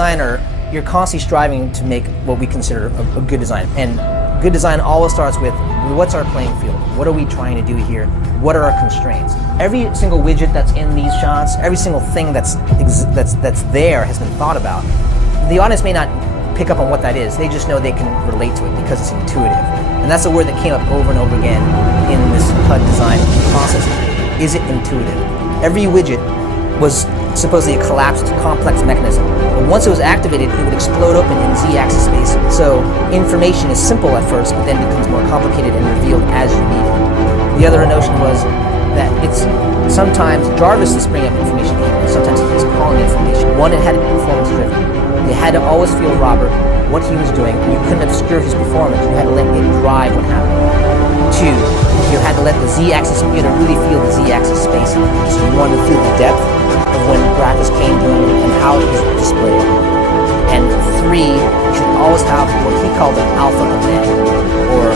designer, you're constantly striving to make what we consider a good design. And good design always starts with, what's our playing field? What are we trying to do here? What are our constraints? Every single widget that's in these shots, every single thing that's there has been thought about. The audience may not pick up on what that is. They just know they can relate to it because it's intuitive. And that's a word that came up over and over again in this HUD design process. Is it intuitive? Every widget was supposedly a collapsed, complex mechanism. But once it was activated, it would explode open in Z-axis space. So information is simple at first, but then becomes more complicated and revealed as you need it. The other notion was that it's sometimes Jarvis is bringing up information, sometimes he's calling information. One, it had to be performance driven. You had to always feel Robert, what he was doing, and you couldn't obscure his performance. You had to let it drive what happened. Two, you had to let the Z-axis, you had to really feel the Z-axis space. So you wanted to feel the depth of when graphics came through and how it was displayed. And three, you should always have what he called an alpha event, or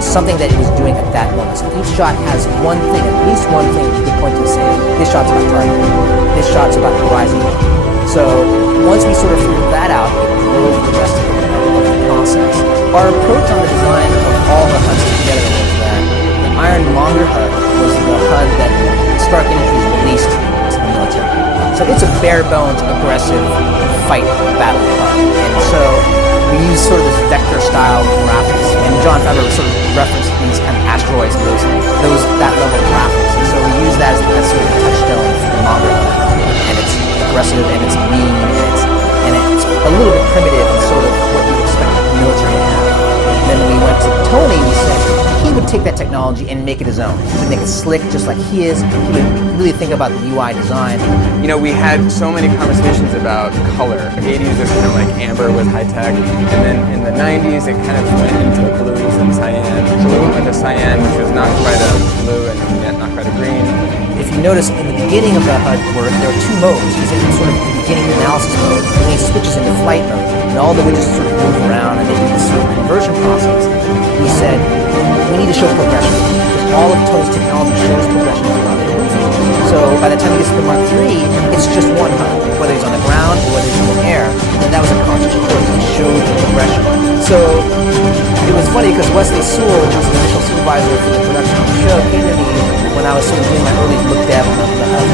something that it was doing at that moment. So each shot has one thing, at least one thing you could point to and say, this shot's about target, this shot's about horizon. So once we sort of figured that out, it drove the rest of the process. Our approach on the design of all the HUDs together was that the Ironmonger HUD was the HUD that Stark Industries released to the military. So it's a bare bones, aggressive fight battle HUD. And so we use sort of this vector style graphics. And Jon Favreau sort of referenced these kind of asteroids and that level of graphics. And so we use that as sort of a touchstone for the Monger HUD. And it's aggressive and it's mean and it's a little bit primitive and sort of what you'd expect the military to have. And then when we went to Tony, we said he would take that technology and make it his own. He would make it slick just like he is. He would really think about the UI design. You know, we had so many conversations about color. The 80s was kind of like amber was high tech, and then in the 90s it kind of went into blues and cyan. So we went with the cyan, which was not quite a blue and yet not quite a green. If you notice in the beginning of the HUD work, there are two modes. He's in sort of the beginning analysis mode, and then he switches into flight mode, and all the widgets sort of move around, and they do this sort of conversion process. He said, we need to show progression, because all of Tony's technology shows progression throughout the movie. So by the time he gets to the Mark III, it's just one HUD, whether he's on the ground or whether he's in the air, and that was a conscious choice to show the progression. So it was funny, because Wesley Sewell, who was the initial supervisor for the production of the show, came to me when I was sort of doing my early book dev on the HUD,